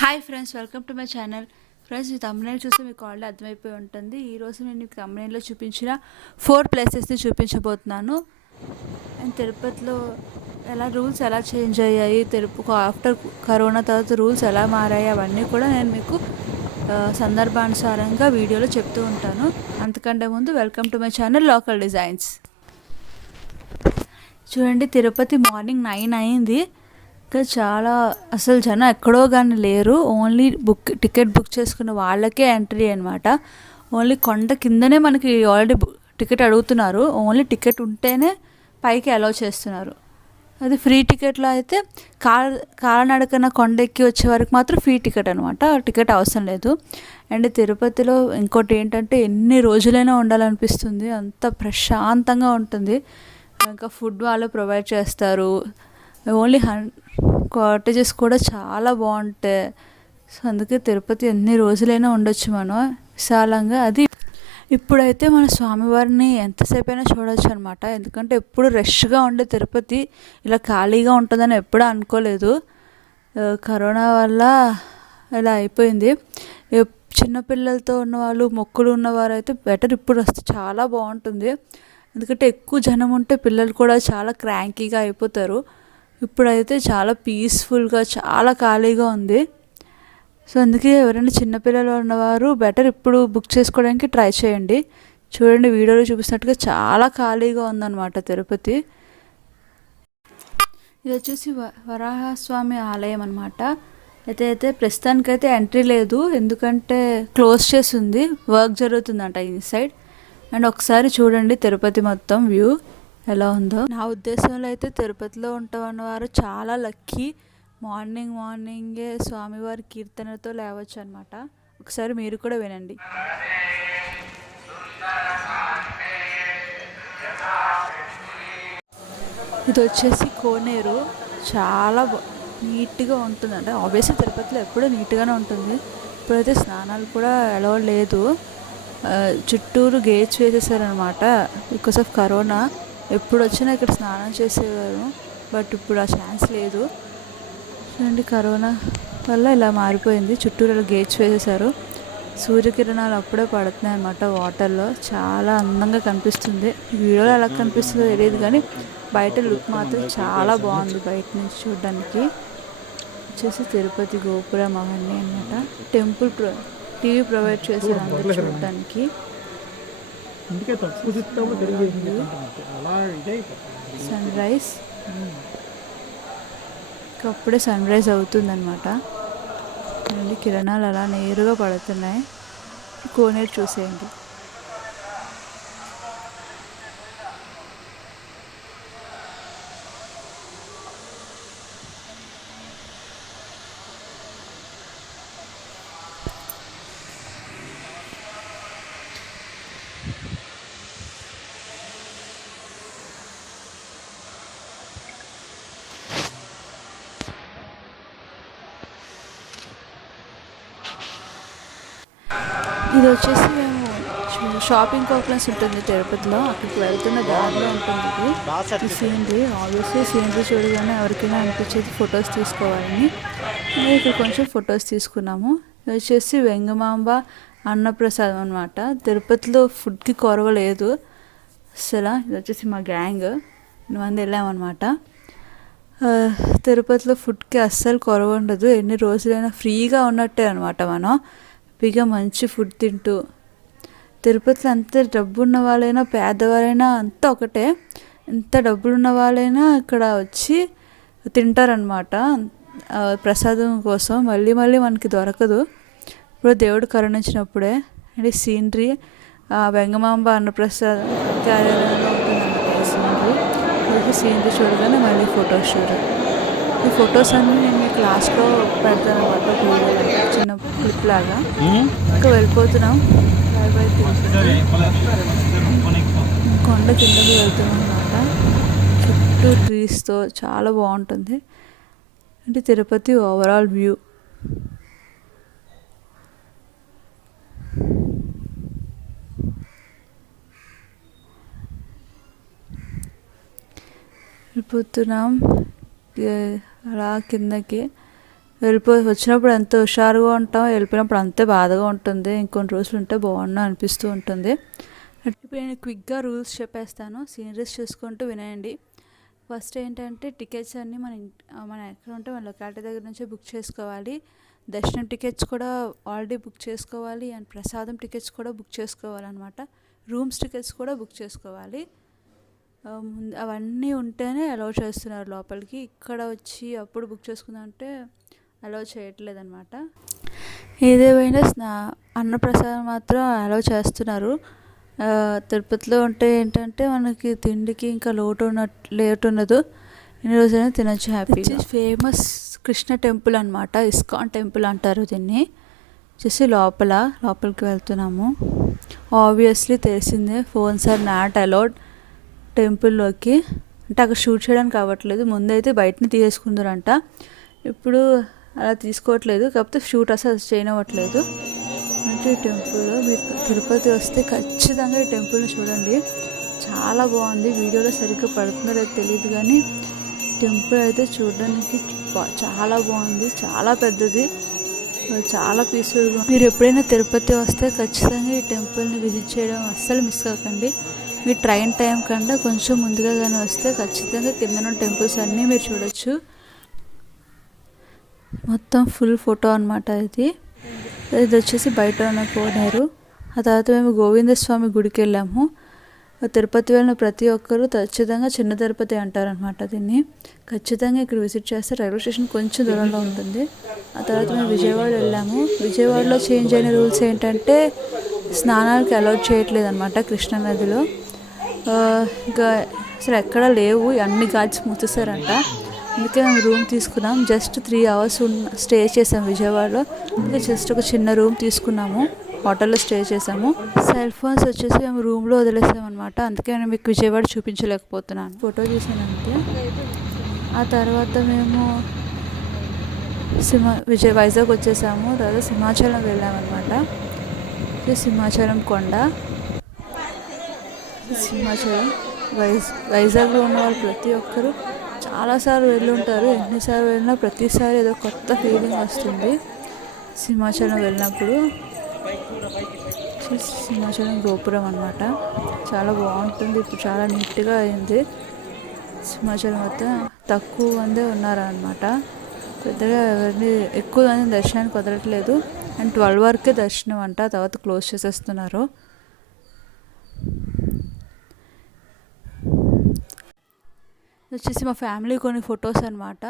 Hi friends, welcome to my channel. Friends, ఈ తమ్మునేలు చూస్తే మీకు ఆల్రెడీ అర్థమైపోయి ఉంటుంది. ఈరోజు నేను ఈ తమ్మునేలో చూపించిన 4 ప్లేసెస్ని చూపించబోతున్నాను. అండ్ తిరుపతిలో రూల్స్ ఎలా చేంజ్ అయ్యాయి, ఆఫ్టర్ కరోనా తర్వాత రూల్స్ ఎలా మారాయి, అవన్నీ కూడా నేను మీకు సందర్భానుసారంగా వీడియోలో చెప్తూ ఉంటాను. అంతకంటే ముందు welcome to my channel local designs. చూడండి, తిరుపతి మార్నింగ్ 9 అయింది. ఇంకా చాలా అసలు జనం ఎక్కడో కానీ లేరు. ఓన్లీ టికెట్ బుక్ చేసుకున్న వాళ్ళకే ఎంట్రీ అనమాట. ఓన్లీ కొండ కిందనే మనకి ఆల్రెడీ టికెట్ అడుగుతున్నారు. ఓన్లీ టికెట్ ఉంటేనే పైకి అలౌ చేస్తున్నారు. అది ఫ్రీ టికెట్లో అయితే కాలనడకన కొండ ఎక్కి వచ్చే వరకు మాత్రం ఫ్రీ టికెట్ అనమాట. టికెట్ అవసరం లేదు. అండ్ తిరుపతిలో ఇంకోటి ఏంటంటే ఎన్ని రోజులైనా ఉండాలనిపిస్తుంది. అంత ప్రశాంతంగా ఉంటుంది. ఇంకా ఫుడ్ వాళ్ళు ప్రొవైడ్ చేస్తారు. ఓన్లీ కాటేజెస్ కూడా చాలా బాగుంటాయి. సో అందుకే తిరుపతి ఎన్ని రోజులైనా ఉండొచ్చు మనం విశాలంగా. అది ఇప్పుడైతే మన స్వామివారిని ఎంతసేపు అయినా చూడవచ్చు అనమాట. ఎందుకంటే ఎప్పుడు రష్గా ఉండే తిరుపతి ఇలా ఖాళీగా ఉంటుందని ఎప్పుడూ అనుకోలేదు. కరోనా వల్ల ఇలా అయిపోయింది. చిన్నపిల్లలతో ఉన్నవాళ్ళు, మొక్కులు ఉన్నవారు అయితే బెటర్ ఇప్పుడు వస్తే చాలా బాగుంటుంది. ఎందుకంటే ఎక్కువ జనం ఉంటే పిల్లలు కూడా చాలా క్రాంకీగా అయిపోతారు. ఇప్పుడైతే చాలా పీస్ఫుల్గా, చాలా ఖాళీగా ఉంది. సో అందుకే ఎవరైనా చిన్నపిల్లలు ఉన్నవారు బెటర్ ఇప్పుడు బుక్ చేసుకోవడానికి ట్రై చేయండి. చూడండి, వీడియోలో చూపిస్తున్నట్టుగా చాలా ఖాళీగా ఉందన్నమాట తిరుపతి. ఇది వచ్చేసి వరాహస్వామి ఆలయం అనమాట. అయితే ప్రస్తుతానికైతే ఎంట్రీ లేదు, ఎందుకంటే క్లోజ్ చేసి ఉంది. వర్క్ జరుగుతుందంట ఈ సైడ్. అండ్ ఒకసారి చూడండి తిరుపతి మొత్తం వ్యూ ఎలా ఉందో. నా ఉద్దేశంలో అయితే తిరుపతిలో ఉంటామన్న వారు చాలా లక్కీ. మార్నింగే స్వామివారి కీర్తనతో లేవచ్చు అనమాట. ఒకసారి మీరు కూడా వినండి. ఇది వచ్చేసి కోనేరు. చాలా నీట్గా ఉంటుంది. అంటే ఆబ్వియస్లీ తిరుపతిలో ఎప్పుడూ నీట్గానే ఉంటుంది. ఇప్పుడైతే స్నానాలు కూడా అలౌ లేదు. చుట్టూరు గేట్స్ వేసేసారనమాట బికాస్ ఆఫ్ కరోనా. ఎప్పుడు వచ్చినా ఇక్కడ స్నానం చేసేవారు, బట్ ఇప్పుడు ఆ ఛాన్స్ లేదు. చూడండి, కరోనా వల్ల ఇలా మారిపోయింది. చుట్టూరు ఇలా గేట్స్ వేసేసారు. సూర్యకిరణాలు అప్పుడే పడుతున్నాయి అన్నమాట వాటర్లో. చాలా అందంగా కనిపిస్తుంది. వీడియోలో ఎలా కనిపిస్తుందో తెలియదు, కానీ బయట లుక్ మాత్రం చాలా బాగుంది బయట నుంచి చూడడానికి. వచ్చేసి తిరుపతి గోపురం అవన్నీ అన్నమాట. టెంపుల్ టీవీ ప్రొవైడ్ చేశారు అందరూ చూడడానికి. సన్ రైజ్, అప్పుడే సన్ రైజ్ అవుతుందన్నమాట. కిరణాలు అలా నేరుగా పడుతున్నాయి. కోనేరు చూసేయండి. ఇది వచ్చేసి మేము షాపింగ్ కాంప్లెక్స్ ఉంటుంది తిరుపతిలో, అక్కడికి వెళ్తున్న దారిలో ఉంటుంది ఇది. ఈ సీనరీ ఆబ్వియస్లీ సీనరీ చూడగానే ఎవరికైనా అనిపించేది ఫొటోస్ తీసుకోవాలని. మేము ఇక్కడ కొంచెం ఫొటోస్ తీసుకున్నాము. ఇది వచ్చేసి వెంగమాంబ అన్నప్రసాదం అనమాట. తిరుపతిలో ఫుడ్కి కొరవ లేదు అసలు. ఇది వచ్చేసి మా గ్యాంగ్ 8 మంది వెళ్ళామన్నమాట. తిరుపతిలో ఫుడ్కి అస్సలు కొరవ ఉండదు. ఎన్ని రోజులైనా ఫ్రీగా ఉన్నట్టే అనమాట. మనం హ్యాపీగా మంచి ఫుడ్ తింటూ, తిరుపతిలో అంత డబ్బు ఉన్న వాళ్ళైనా పేదవాళ్ళైనా అంతా ఒకటే. ఎంత డబ్బులు ఉన్న వాళ్ళైనా ఇక్కడ వచ్చి తింటారనమాట ప్రసాదం కోసం. మళ్ళీ మనకి దొరకదు. ఇప్పుడు దేవుడు కరుణించినప్పుడే. అండ్ సీనరీ వెంగమాంబ అన్నప్రసాదం కార్యాలయంలో ఉంటుందన్నమాట సీనరీ. సీనరీ చూడగానే మళ్ళీ ఫొటోస్ చూడాలి. ఈ ఫొటోస్ అన్నీ నేను మీ క్లాస్లో పెడతాను అన్నమాట, చిన్న క్లిప్ లాగా. ఇంకా వెళ్ళిపోతున్నాం. కొండ కిందకి వెళ్తున్నాం అన్నమాట. చుట్టూ ట్రీస్తో చాలా బాగుంటుంది. అంటే తిరుపతి ఓవరాల్ వ్యూ. వెళ్ళిపోతున్నాం అలా కిందకి. వచ్చినప్పుడు ఎంత హుషారుగా ఉంటాం, వెళ్ళిపోయినప్పుడు అంతే బాధగా ఉంటుంది. ఇంకొన్ని రోజులు ఉంటే బాగుండు అనిపిస్తూ ఉంటుంది. ఇప్పుడు నేను క్విక్గా రూల్స్ చెప్పేస్తాను, సీనరీస్ చూసుకుంటూ వినేయండి. ఫస్ట్ ఏంటంటే టికెట్స్ అన్నీ మన ఎక్కడ ఉంటే మన లొకాలిటీ దగ్గర నుంచే బుక్ చేసుకోవాలి. దర్శనం టికెట్స్ కూడా ఆల్రెడీ బుక్ చేసుకోవాలి, అండ్ ప్రసాదం టికెట్స్ కూడా బుక్ చేసుకోవాలన్నమాట. రూమ్స్ టికెట్స్ కూడా బుక్ చేసుకోవాలి. అవన్నీ ఉంటేనే అలౌ చేస్తున్నారు లోపలికి. ఇక్కడ వచ్చి అప్పుడు బుక్ చేసుకుందామంటే అలౌ చేయట్లేదు అనమాట. ఏదేమైనా అన్నప్రసాదం మాత్రం అలౌ చేస్తున్నారు. తిరుపతిలో ఉంటే ఏంటంటే మనకి తిండికి ఇంకా లేట్ ఉండదు, ఎన్ని రోజులైనా తినొచ్చు హ్యాపీగా. ఫేమస్ కృష్ణ టెంపుల్ అనమాట, ఇస్కాన్ టెంపుల్ అంటారు దీన్ని. వచ్చేసి లోపలికి వెళ్తున్నాము. ఆబ్వియస్లీ తెలిసిందే, ఫోన్స్ ఆర్ నాట్ అలౌడ్ టెంపుల్లోకి. అంటే అక్కడ షూట్ చేయడానికి అవ్వట్లేదు. ముందైతే బయటని తీసేసుకుందరంట, ఇప్పుడు అలా తీసుకోవట్లేదు. కాకపోతే షూట్ అసలు చేయనివ్వట్లేదు. అంటే ఈ టెంపుల్ మీరు తిరుపతి వస్తే ఖచ్చితంగా ఈ టెంపుల్ని చూడండి, చాలా బాగుంది. వీడియోలో సరిగ్గా పడుతుందో లేదో తెలియదు కానీ టెంపుల్ అయితే చూడడానికి చాలా బాగుంది, చాలా పెద్దది, చాలా పీస్ఫుల్గా. మీరు ఎప్పుడైనా తిరుపతి వస్తే ఖచ్చితంగా ఈ టెంపుల్ని విజిట్ చేయడం అస్సలు మిస్ అవ్వకండి. మీ ట్రైన్ టైం కన్నా కొంచెం ముందుగా కానీ వస్తే ఖచ్చితంగా కింద టెంపుల్స్ అన్నీ మీరు చూడొచ్చు. మొత్తం ఫుల్ ఫోటో అనమాట ఇది వచ్చేసి బయట ఉన్న కోనేరు. ఆ తర్వాత మేము గోవిందస్వామి గుడికి వెళ్ళాము. తిరుపతి వెళ్ళిన ప్రతి ఒక్కరూ ఖచ్చితంగా చిన్న తిరుపతి అంటారనమాట దీన్ని. ఖచ్చితంగా ఇక్కడ విజిట్ చేస్తే రైల్వే స్టేషన్ కొంచెం దూరంలో ఉంటుంది. ఆ తర్వాత మేము విజయవాడ వెళ్ళాము. విజయవాడలో చేంజ్ అయిన రూల్స్ ఏంటంటే స్నానాలకి అలౌట్ చేయట్లేదు అనమాట కృష్ణానదిలో. ఇంకా అసలు ఎక్కడా లేవు, అన్ని ఘాట్స్ మూసేశారంట. అందుకే మేము రూమ్ తీసుకున్నాం. జస్ట్ 3 hours స్టే చేసాం విజయవాడలో. అందుకే జస్ట్ ఒక చిన్న రూమ్ తీసుకున్నాము, హోటల్లో స్టే చేసాము. సెల్ ఫోన్స్ వచ్చేసి మేము రూమ్లో వదిలేసామన్నమాట. అందుకే నేను మీకు విజయవాడ చూపించలేకపోతున్నాను, ఫోటో తీసాను అంతే. ఆ తర్వాత మేము వైజాగ్ వచ్చేసాము. తర్వాత సింహాచలం వెళ్ళామన్నమాట. సింహాచలం కొండ, వైజాగ్లో ఉన్న వాళ్ళు ప్రతి ఒక్కరూ చాలాసార్లు వెళ్ళి ఉంటారు. ఎన్నిసార్లు వెళ్ళినా ప్రతిసారి ఏదో కొత్త ఫీలింగ్ వస్తుంది సింహాచలం వెళ్ళినప్పుడు. సింహాచలం గోపురం అనమాట, చాలా బాగుంటుంది. ఇప్పుడు చాలా నీట్గా అయింది సింహాచలం. మొత్తం తక్కువ మందే ఉన్నారనమాట, పెద్దగా ఎవరిని ఎక్కువ మంది దర్శనానికి వదలట్లేదు. అండ్ 12 వరకే దర్శనం అంట, తర్వాత క్లోజ్ చేసేస్తున్నారు. వచ్చేసి మా ఫ్యామిలీ కొన్ని ఫొటోస్ అనమాట.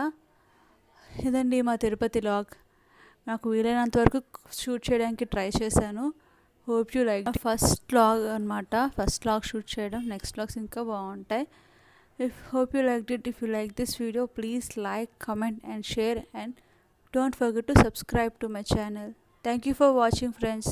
ఇదండి మా తిరుపతి లాగ్. నాకు వీలైనంత వరకు షూట్ చేయడానికి ట్రై చేశాను. Hope you like. First vlog అనమాట, ఫస్ట్ లాగ్ షూట్ చేయడం. నెక్స్ట్ లాగ్స్ ఇంకా బాగుంటాయి. Hope you liked it. If you like this video, please like, comment and share, and don't forget to subscribe to my channel. Thank you for watching, friends.